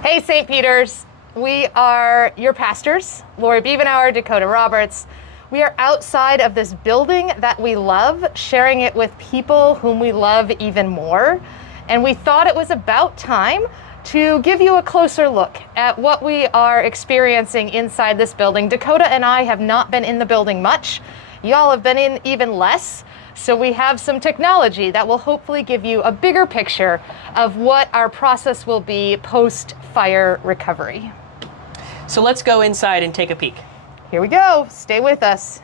Hey, St. Peter's. We are your pastors, Lori Bievenour Dakota Roberts. We are outside of this building that we love, sharing it with people whom we love even more. And we thought it was about time to give you a closer look at what we are experiencing inside this building. Dakota and I have not been in the building much. Y'all have been in even less. So we have some technology that will hopefully give you a bigger picture of what our process will be post-fire recovery. So let's go inside and take a peek. Here we go. Stay with us.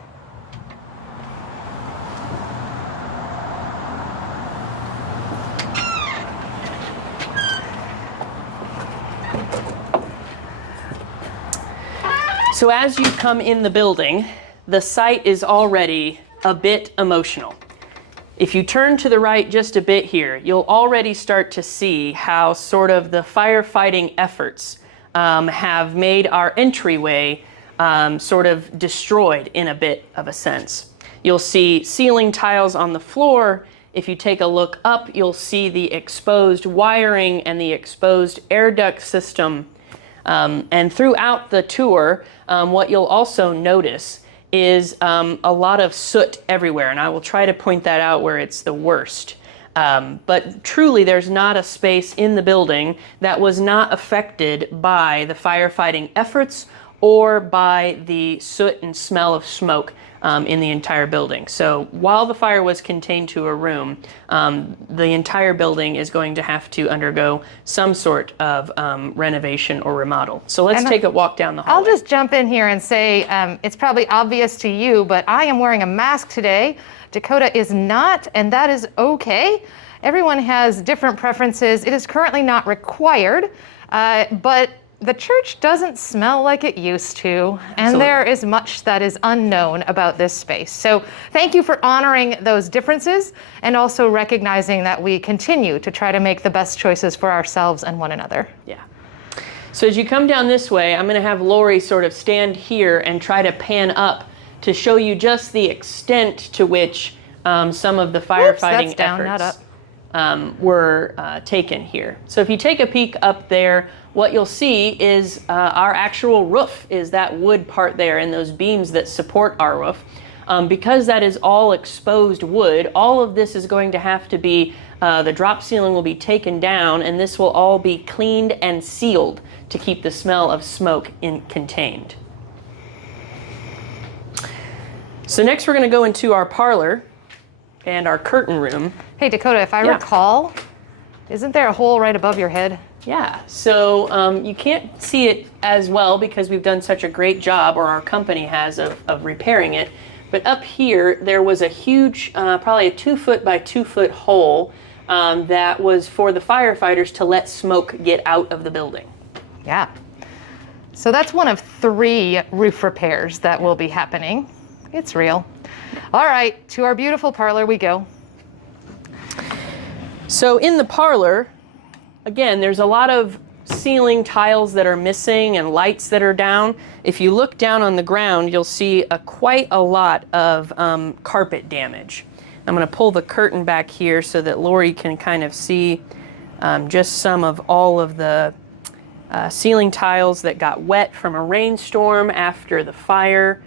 So as you come in the building, the site is already a bit emotional. If you turn to the right just a bit here, you'll already start to see how sort of the firefighting efforts have made our entryway sort of destroyed in a bit of a sense. You'll see ceiling tiles on the floor. If you take a look up, you'll see the exposed wiring and the exposed air duct system. And throughout the tour, what you'll also notice is a lot of soot everywhere, and I will try to point that out where it's the worst. But truly, there's not a space in the building that was not affected by the firefighting efforts or by the soot and smell of smoke in the entire building. So while the fire was contained to a room, the entire building is going to have to undergo some sort of renovation or remodel. So let's take a walk down the hallway. I'll just jump in here and say, it's probably obvious to you, but I am wearing a mask today. Dakota is not, and that is okay. Everyone has different preferences. It is currently not required, but the church doesn't smell like it used to, and Absolutely. There is much that is unknown about this space. So thank you for honoring those differences and also recognizing that we continue to try to make the best choices for ourselves and one another. Yeah. So as you come down this way, I'm going to have Lori sort of stand here and try to pan up to show you just the extent to which some of the firefighting efforts were taken here. So if you take a peek up there, what you'll see is our actual roof is that wood part there and those beams that support our roof. Because that is all exposed wood, all of this is going to have to be, the drop ceiling will be taken down, and this will all be cleaned and sealed to keep the smell of smoke contained. So next we're going to go into our parlor and our curtain room. Hey Dakota, if I recall, isn't there a hole right above your head? Yeah, so you can't see it as well because we've done such a great job, or our company has, of repairing it. But up here, there was a huge, probably a 2-foot by 2-foot hole that was for the firefighters to let smoke get out of the building. Yeah. So that's one of 3 roof repairs that will be happening. It's real. All right, to our beautiful parlor we go. So in the parlor, again, there's a lot of ceiling tiles that are missing and lights that are down. If you look down on the ground, you'll see quite a lot of carpet damage. I'm going to pull the curtain back here so that Lori can kind of see just some of all of the ceiling tiles that got wet from a rainstorm after the fire,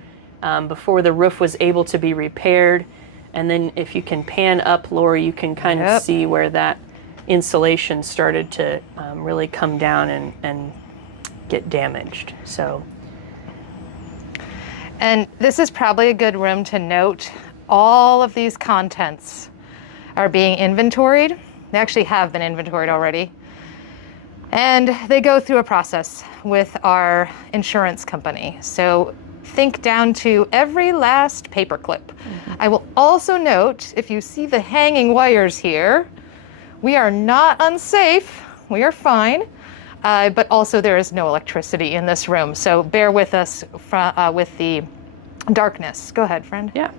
before the roof was able to be repaired. And then if you can pan up, Lori, you can kind of see where that insulation started to really come down and get damaged. So, and this is probably a good room to note. All of these contents are being inventoried. They actually have been inventoried already. And they go through a process with our insurance company. So think down to every last paperclip. Mm-hmm. I will also note, if you see the hanging wires here, we are not unsafe, we are fine, but also there is no electricity in this room, so bear with us with the darkness. Go ahead, friend. Yeah,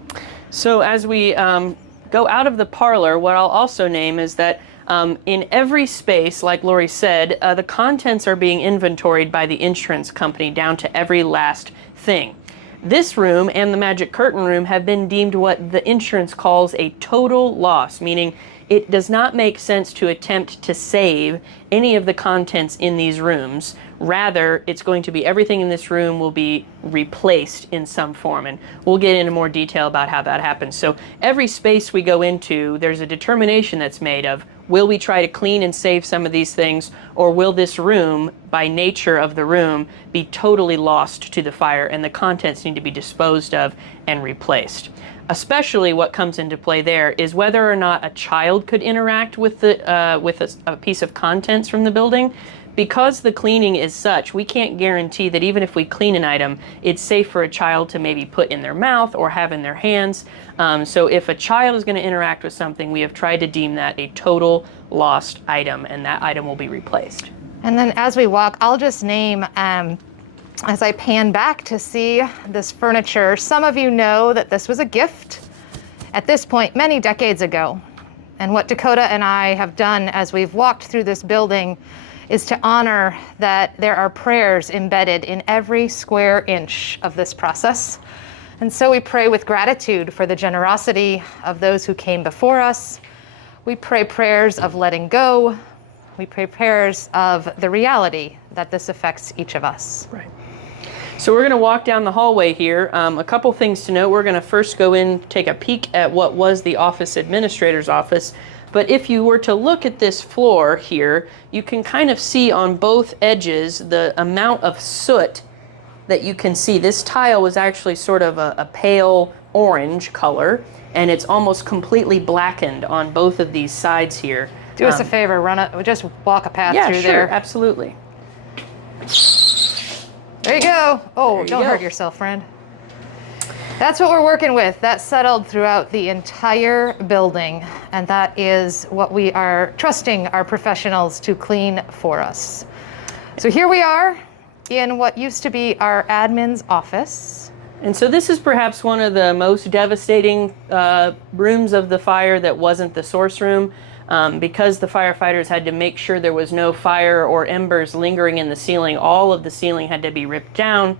so as we go out of the parlor, what I'll also name is that in every space, like Lori said, the contents are being inventoried by the insurance company down to every last thing. This room and the magic curtain room have been deemed what the insurance calls a total loss, meaning it does not make sense to attempt to save any of the contents in these rooms. Rather, it's going to be everything in this room will be replaced in some form, and we'll get into more detail about how that happens. So every space we go into, there's a determination that's made of, will we try to clean and save some of these things, or will this room, by nature of the room, be totally lost to the fire and the contents need to be disposed of and replaced? Especially what comes into play there is whether or not a child could interact with a piece of contents from the building. Because the cleaning is such, we can't guarantee that even if we clean an item, it's safe for a child to maybe put in their mouth or have in their hands. So if a child is going to interact with something, we have tried to deem that a total lost item, and that item will be replaced. And then as we walk, I'll just name, as I pan back to see this furniture, some of you know that this was a gift at this point many decades ago. And what Dakota and I have done as we've walked through this building is to honor that there are prayers embedded in every square inch of this process. And so we pray with gratitude for the generosity of those who came before us. We pray prayers of letting go. We pray prayers of the reality that this affects each of us. Right. So we're going to walk down the hallway here. A couple things to note. We're going to first go in, take a peek at what was the office administrator's office. But if you were to look at this floor here, you can kind of see on both edges the amount of soot that you can see. This tile was actually sort of a pale orange color, and it's almost completely blackened on both of these sides here. Do us a favor, just walk a path through sure, there. Absolutely. There you go. Oh, There you don't go. hurt yourself, friend. That's what we're working with. That's settled throughout the entire building, and that is what we are trusting our professionals to clean for us. So here we are in what used to be our admin's office. And so this is perhaps one of the most devastating rooms of the fire that wasn't the source room. Because the firefighters had to make sure there was no fire or embers lingering in the ceiling, all of the ceiling had to be ripped down.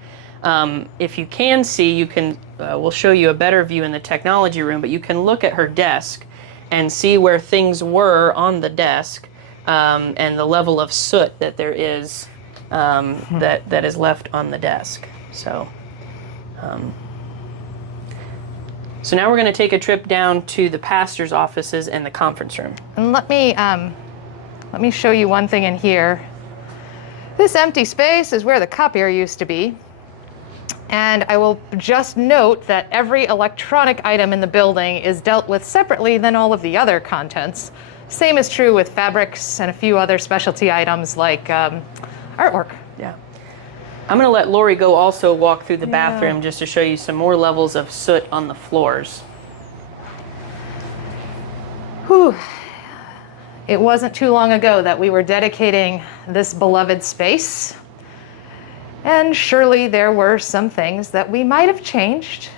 If you can see, you can, we'll show you a better view in the technology room, but you can look at her desk and see where things were on the desk, and the level of soot that there is, that is left on the desk. So now we're going to take a trip down to the pastor's offices and the conference room. And let me show you one thing in here. This empty space is where the copier used to be. And I will just note that every electronic item in the building is dealt with separately than all of the other contents. Same is true with fabrics and a few other specialty items like artwork. Yeah. I'm going to let Lori go also walk through the bathroom just to show you some more levels of soot on the floors. Whew. It wasn't too long ago that we were dedicating this beloved space. And surely there were some things that we might have changed.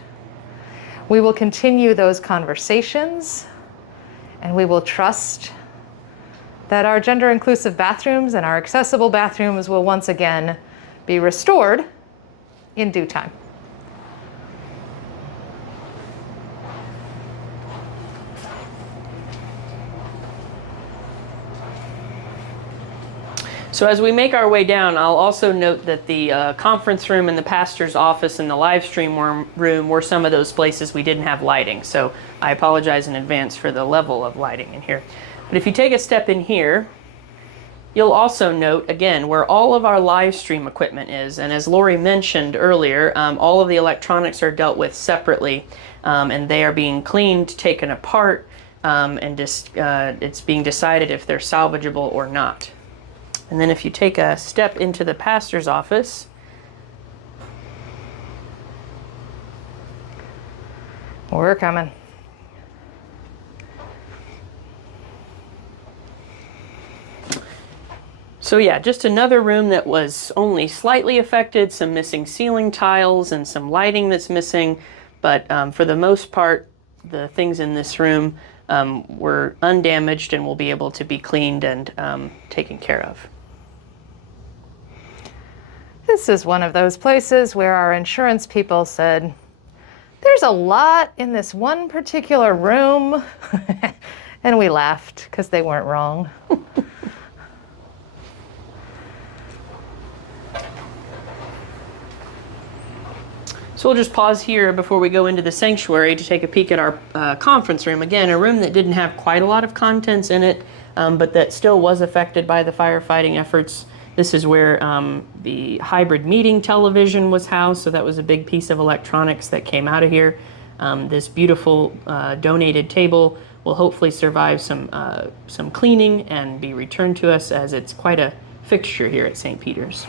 We will continue those conversations, and we will trust that our gender-inclusive bathrooms and our accessible bathrooms will once again be restored in due time. So as we make our way down, I'll also note that the conference room and the pastor's office and the live stream room were some of those places we didn't have lighting. So I apologize in advance for the level of lighting in here. But if you take a step in here, you'll also note, again, where all of our live stream equipment is. And as Lori mentioned earlier, all of the electronics are dealt with separately, and they are being cleaned, taken apart, and it's being decided if they're salvageable or not. And then if you take a step into the pastor's office, we're coming. So yeah, just another room that was only slightly affected, some missing ceiling tiles and some lighting that's missing, but for the most part, the things in this room were undamaged and will be able to be cleaned and taken care of. This is one of those places where our insurance people said, there's a lot in this one particular room, And we laughed because they weren't wrong. So we'll just pause here before we go into the sanctuary to take a peek at our conference room. Again, a room that didn't have quite a lot of contents in it, but that still was affected by the firefighting efforts. This is where the hybrid meeting television was housed, so that was a big piece of electronics that came out of here. This beautiful donated table will hopefully survive some cleaning and be returned to us, as it's quite a fixture here at St. Peter's.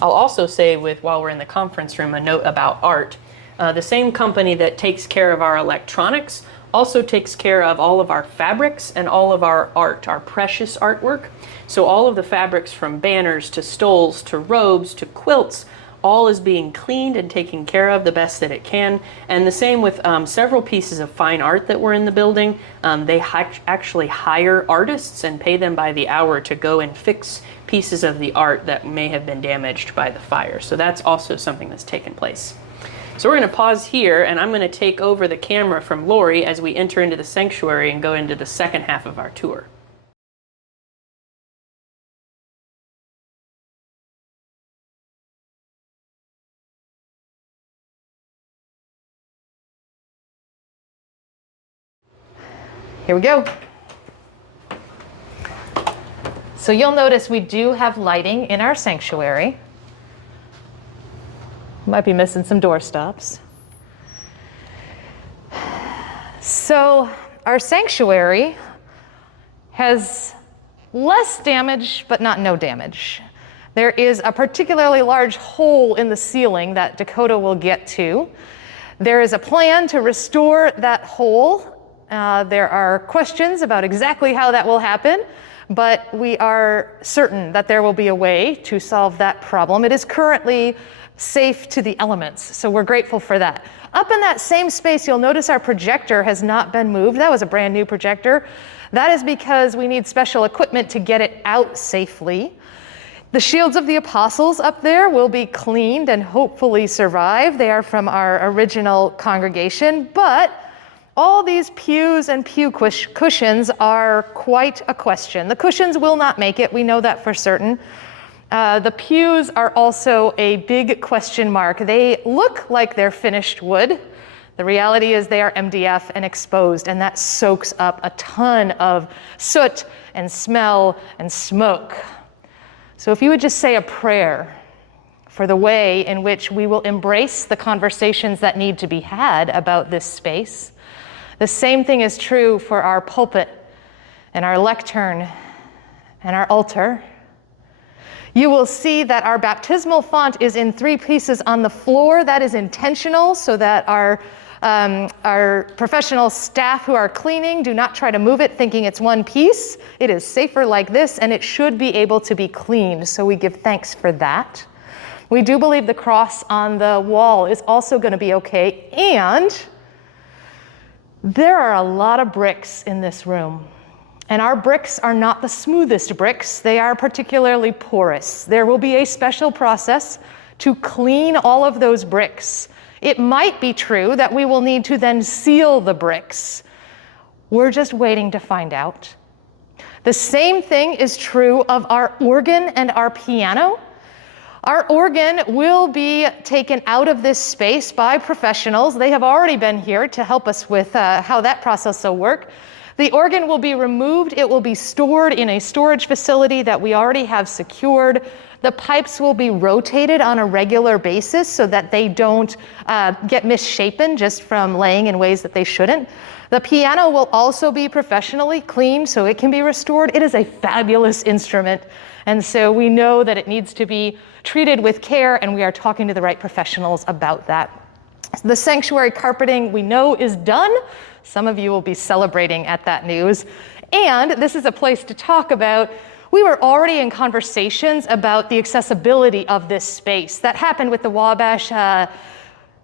I'll also say, while we're in the conference room, a note about art. The same company that takes care of our electronics also takes care of all of our fabrics and all of our art, our precious artwork. So all of the fabrics, from banners to stoles to robes to quilts, all is being cleaned and taken care of the best that it can. And the same with several pieces of fine art that were in the building. They actually hire artists and pay them by the hour to go and fix pieces of the art that may have been damaged by the fire. So that's also something that's taken place. So we're going to pause here, and I'm going to take over the camera from Lori as we enter into the sanctuary and go into the second half of our tour. Here we go. So you'll notice we do have lighting in our sanctuary. Might be missing some door stops. So our sanctuary has less damage, but not no damage. There is a particularly large hole in the ceiling that Dakota will get to. There is a plan to restore that hole. There are questions about exactly how that will happen, but we are certain that there will be a way to solve that problem. It is currently safe to the elements, so we're grateful for that. Up in that same space, you'll notice our projector has not been moved. That was a brand new projector. That is because we need special equipment to get it out safely. The shields of the apostles up there will be cleaned and hopefully survive. They are from our original congregation, but all these pews and pew cushions are quite a question. The cushions will not make it, we know that for certain. The pews are also a big question mark. They look like they're finished wood. The reality is they are MDF and exposed, and that soaks up a ton of soot and smell and smoke. So if you would just say a prayer for the way in which we will embrace the conversations that need to be had about this space. The same thing is true for our pulpit and our lectern and our altar. You will see that our baptismal font is in 3 pieces on the floor. That is intentional so that our professional staff who are cleaning do not try to move it thinking it's one piece. It is safer like this, and it should be able to be cleaned, so we give thanks for that. We do believe the cross on the wall is also going to be okay, and there are a lot of bricks in this room. And our bricks are not the smoothest bricks. They are particularly porous. There will be a special process to clean all of those bricks. It might be true that we will need to then seal the bricks. We're just waiting to find out. The same thing is true of our organ and our piano. Our organ will be taken out of this space by professionals. They have already been here to help us with how that process will work. The organ will be removed. It will be stored in a storage facility that we already have secured. The pipes will be rotated on a regular basis so that they don't get misshapen just from laying in ways that they shouldn't. The piano will also be professionally cleaned so it can be restored. It is a fabulous instrument, and so we know that it needs to be treated with care, and we are talking to the right professionals about that. The sanctuary carpeting we know is done. Some of you will be celebrating at that news. And this is a place to talk about, we were already in conversations about the accessibility of this space. That happened with the Wabash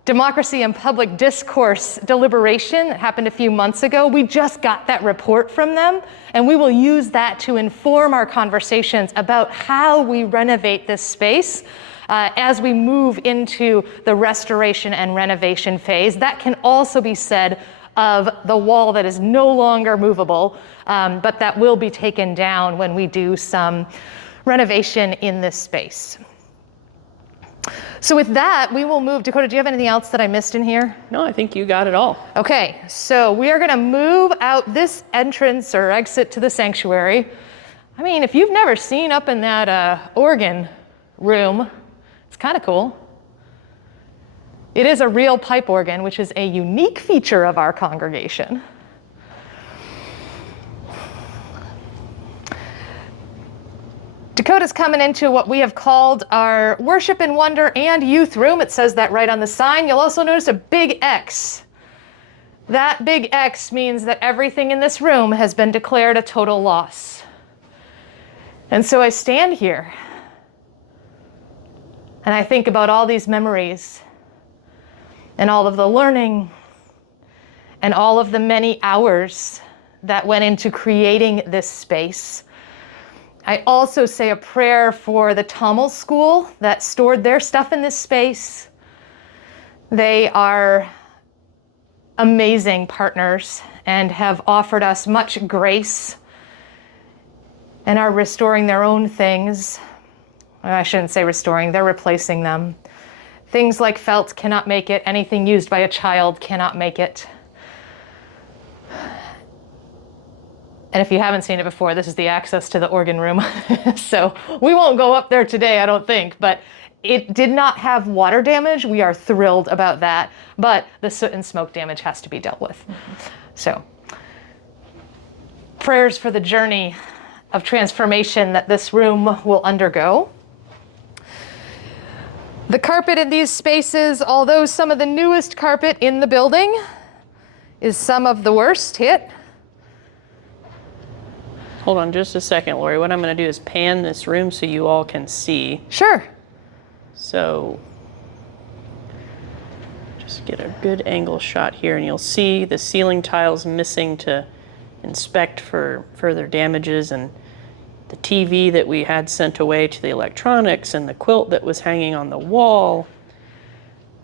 Democracy and Public Discourse deliberation that happened a few months ago. We just got that report from them, and we will use that to inform our conversations about how we renovate this space as we move into the restoration and renovation phase. That can also be said of the wall that is no longer movable, but that will be taken down when we do some renovation in this space. So with that, we will move. Dakota, do you have anything else that I missed in here? No, I think you got it all. Okay, so we are gonna move out this entrance or exit to the sanctuary. I mean, if you've never seen up in that organ room, it's kind of cool. It is a real pipe organ, which is a unique feature of our congregation. Dakota's coming into what we have called our Worship and Wonder and Youth Room. It says that right on the sign. You'll also notice a big X. That big X means that everything in this room has been declared a total loss. And so I stand here and I think about all these memories and all of the learning and all of the many hours that went into creating this space. I also say a prayer for the Tamil school that stored their stuff in this space. They are amazing partners and have offered us much grace and are restoring their own things. I shouldn't say restoring, they're replacing them. Things like felt cannot make it, anything used by a child cannot make it. And if you haven't seen it before, this is the access to the organ room. So we won't go up there today, I don't think, but it did not have water damage. We are thrilled about that, but the soot and smoke damage has to be dealt with. So prayers for the journey of transformation that this room will undergo. The carpet in these spaces, although some of the newest carpet in the building, is some of the worst hit. Hold on just a second, Lori. What I'm going to do is pan this room so you all can see. Sure. So just get a good angle shot here, and you'll see the ceiling tiles missing to inspect for further damages, and the TV that we had sent away to the electronics, and the quilt that was hanging on the wall.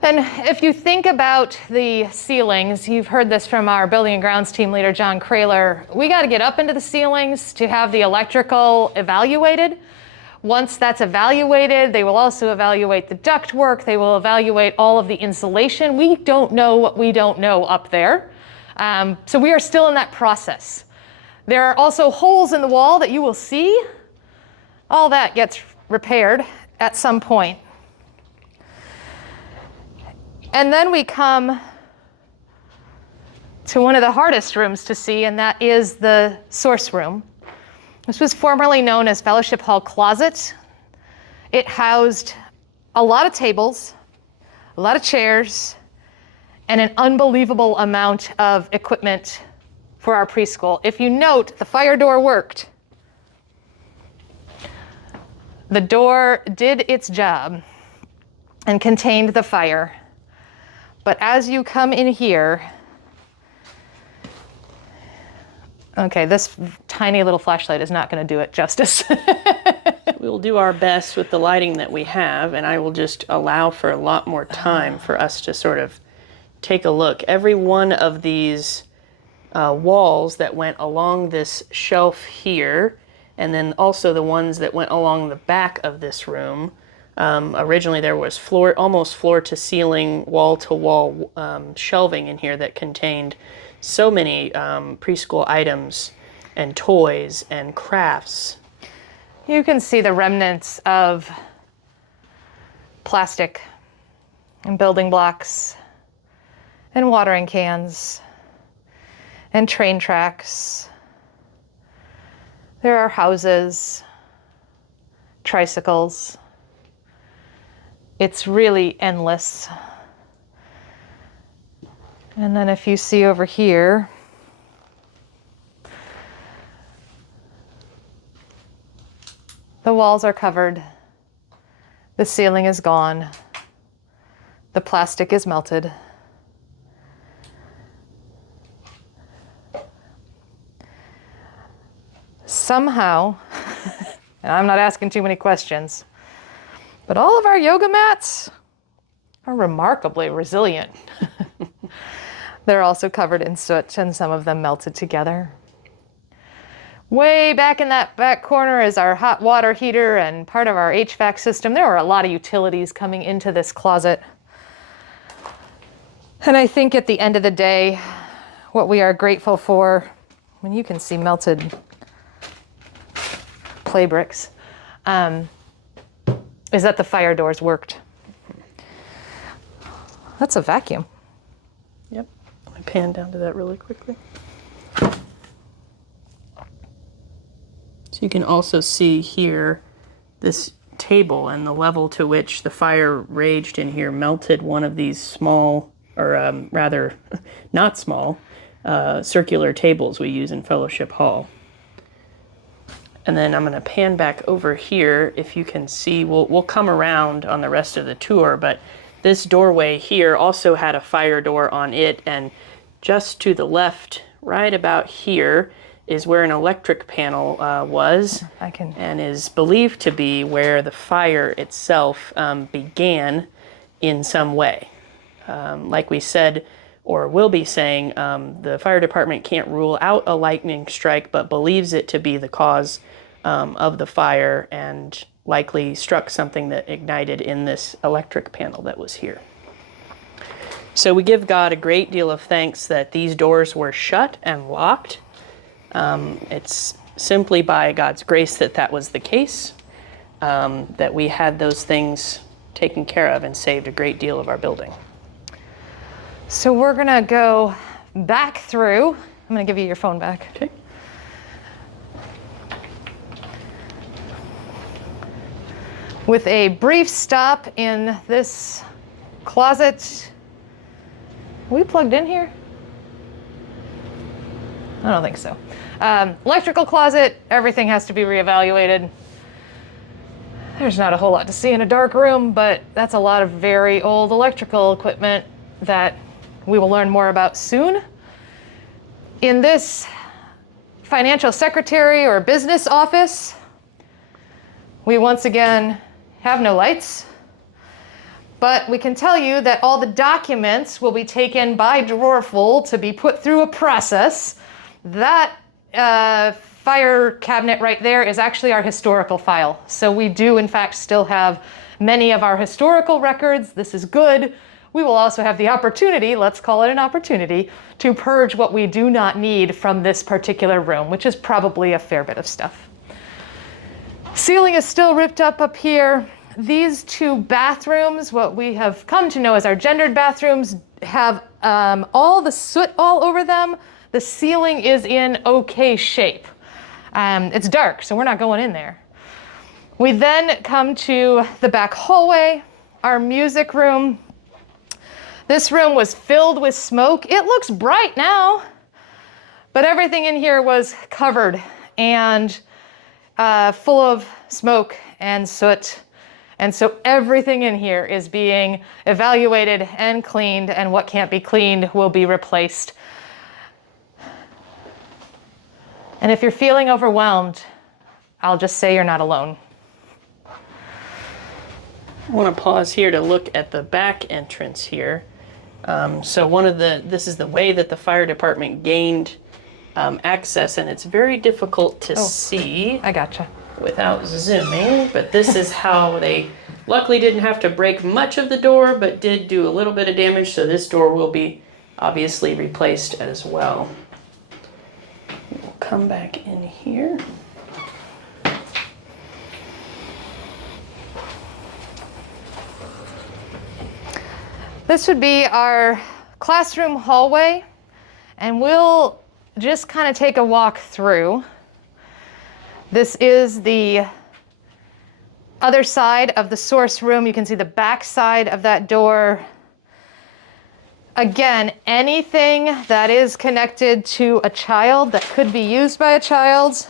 And if you think about the ceilings, you've heard this from our building and grounds team leader, John Kraler, we got to get up into the ceilings to have the electrical evaluated. Once that's evaluated, they will also evaluate the ductwork. They will evaluate all of the insulation. We don't know what we don't know up there. So we are still in that process. There are also holes in the wall that you will see. All that gets repaired at some point. And then we come to one of the hardest rooms to see, and that is the source room. This was formerly known as Fellowship Hall Closet. It housed a lot of tables, a lot of chairs, and an unbelievable amount of equipment for our preschool. If you note, the fire door worked. The door did its job and contained the fire. But as you come in here, okay, this tiny little flashlight is not going to do it justice. We'll do our best with the lighting that we have, and I will just allow for a lot more time for us to sort of take a look. Every one of these walls that went along this shelf here, and then also the ones that went along the back of this room. Originally there was almost floor to ceiling, wall to wall shelving in here that contained so many preschool items and toys and crafts. You can see the remnants of plastic and building blocks and watering cans and train tracks. There are houses, tricycles. It's really endless. And then if you see over here, the walls are covered, the ceiling is gone, the plastic is melted. Somehow, and I'm not asking too many questions, But all of our yoga mats are remarkably resilient. They're also covered in soot and some of them melted together. Way back in that back corner is our hot water heater and part of our HVAC system. There were a lot of utilities coming into this closet. And I think at the end of the day, what we are grateful for, when you can see melted play bricks, is that the fire doors worked. That's a vacuum. Yep. Let me pan down to that really quickly. So you can also see here this table and the level to which the fire raged in here melted one of these small, or rather not small, circular tables we use in Fellowship Hall. And then I'm going to pan back over here. If you can see, we'll come around on the rest of the tour, but this doorway here also had a fire door on it, and just to the left, right about here, is where an electric panel was, and is believed to be where the fire itself began in some way. Like we said, or will be saying, the fire department can't rule out a lightning strike, but believes it to be the cause of the fire, and likely struck something that ignited in this electric panel that was here. So we give God a great deal of thanks that these doors were shut and locked. It's simply by God's grace that that was the case, that we had those things taken care of and saved a great deal of our building. So we're gonna go back through. I'm gonna give you your phone back. Okay. With a brief stop in this closet. Are we plugged in here? I don't think so. Electrical closet, everything has to be reevaluated. There's not a whole lot to see in a dark room, but that's a lot of very old electrical equipment that we will learn more about soon. In this financial secretary or business office, we once again have no lights, but we can tell you that all the documents will be taken by drawerful to be put through a process. That fire cabinet right there is actually our historical file. So we do in fact still have many of our historical records. This is good. We will also have the opportunity, let's call it an opportunity, to purge what we do not need from this particular room, which is probably a fair bit of stuff. Ceiling is still ripped up here. These two bathrooms, what we have come to know as our gendered bathrooms, have all the soot all over them. The ceiling is in okay shape. It's dark, so we're not going in there. We then come to the back hallway, our music room. This room was filled with smoke. It looks bright now, but everything in here was covered and full of smoke and soot. And so everything in here is being evaluated and cleaned, and what can't be cleaned will be replaced. And if you're feeling overwhelmed, I'll just say you're not alone. I want to pause here to look at the back entrance here. So this is the way that the fire department gained access, and it's very difficult to see. I gotcha. Without zooming, but this is how they luckily didn't have to break much of the door, but did do a little bit of damage, so this door will be obviously replaced as well. We'll come back in here. This would be our classroom hallway, and we'll just kind of take a walk through. This is the other side of the source room. You can see the back side of that door. Again, anything that is connected to a child that could be used by a child,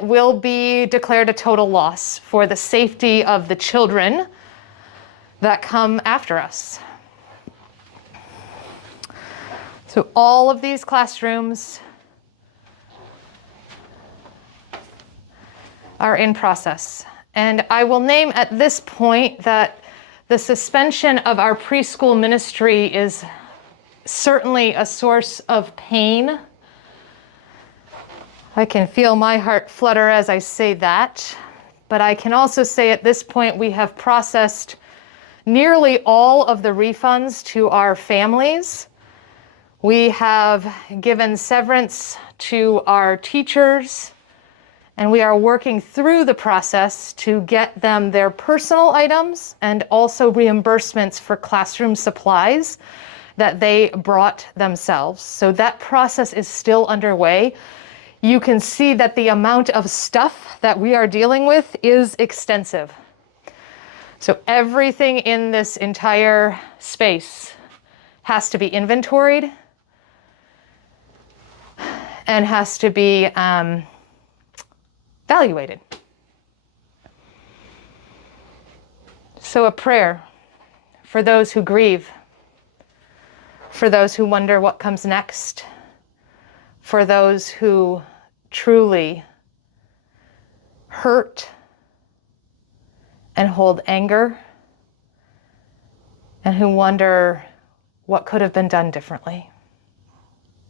will be declared a total loss for the safety of the children that come after us. So all of these classrooms are in process, And I will name at this point that the suspension of our preschool ministry is certainly a source of pain. I can feel my heart flutter as I say that, but I can also say at this point we have processed nearly all of the refunds to our families. We have given severance to our teachers, and we are working through the process to get them their personal items and also reimbursements for classroom supplies that they brought themselves. So that process is still underway. You can see that the amount of stuff that we are dealing with is extensive. So everything in this entire space has to be inventoried and has to be evaluated. So a prayer for those who grieve, for those who wonder what comes next, for those who truly hurt and hold anger, and who wonder what could have been done differently.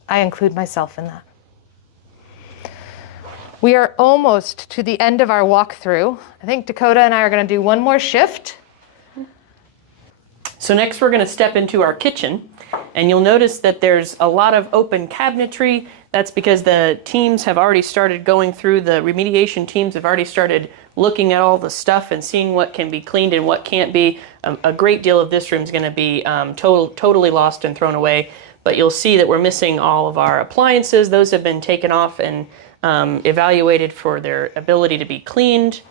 I include myself in that. We are almost to the end of our walkthrough. I think Dakota and I are going to do one more shift. So next we're going to step into our kitchen, and you'll notice that there's a lot of open cabinetry. That's because the teams have already started going through, the remediation teams have already started looking at all the stuff and seeing what can be cleaned and what can't be. A great deal of this room is going to be totally lost and thrown away, but you'll see that we're missing all of our appliances. Those have been taken off and evaluated for their ability to be cleaned.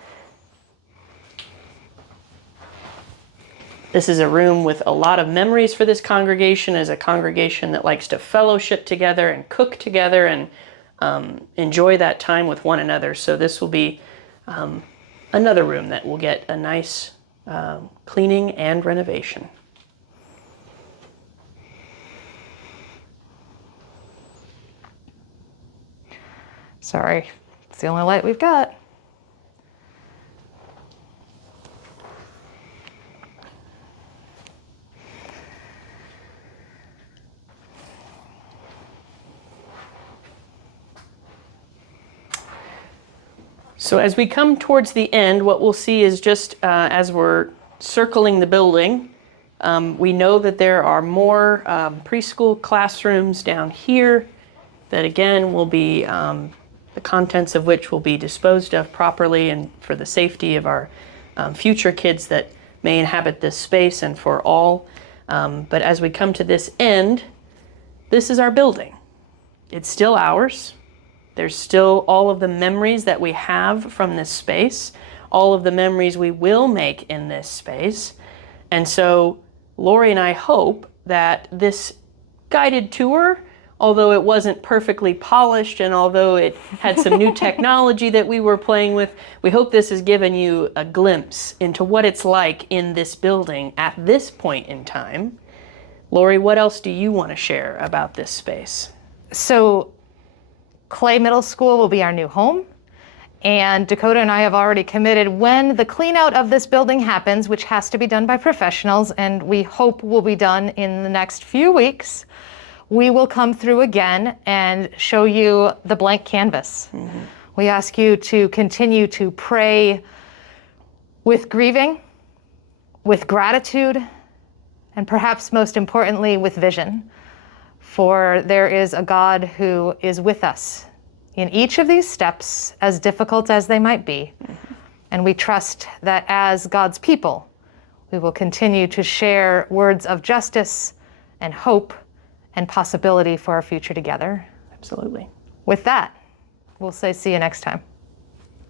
This is a room with a lot of memories for this congregation, as a congregation that likes to fellowship together and cook together and enjoy that time with one another. So this will be another room that will get a nice cleaning and renovation. Sorry, it's the only light we've got. So as we come towards the end, what we'll see is just as we're circling the building, we know that there are more preschool classrooms down here that again will be, the contents of which will be disposed of properly and for the safety of our future kids that may inhabit this space and for all. But as we come to this end, this is our building. It's still ours. There's still all of the memories that we have from this space, all of the memories we will make in this space. And so Lori and I hope that this guided tour, although it wasn't perfectly polished and although it had some new technology that we were playing with, we hope this has given you a glimpse into what it's like in this building at this point in time. Lori, what else do you want to share about this space? So Clay Middle School will be our new home, and Dakota and I have already committed when the clean out of this building happens, which has to be done by professionals and we hope will be done in the next few weeks, we will come through again and show you the blank canvas. Mm-hmm. We ask you to continue to pray with grieving, with gratitude, and perhaps most importantly with vision. For there is a God who is with us in each of these steps, as difficult as they might be. Mm-hmm. And we trust that as God's people, we will continue to share words of justice and hope and possibility for our future together. Absolutely. With that, we'll say see you next time.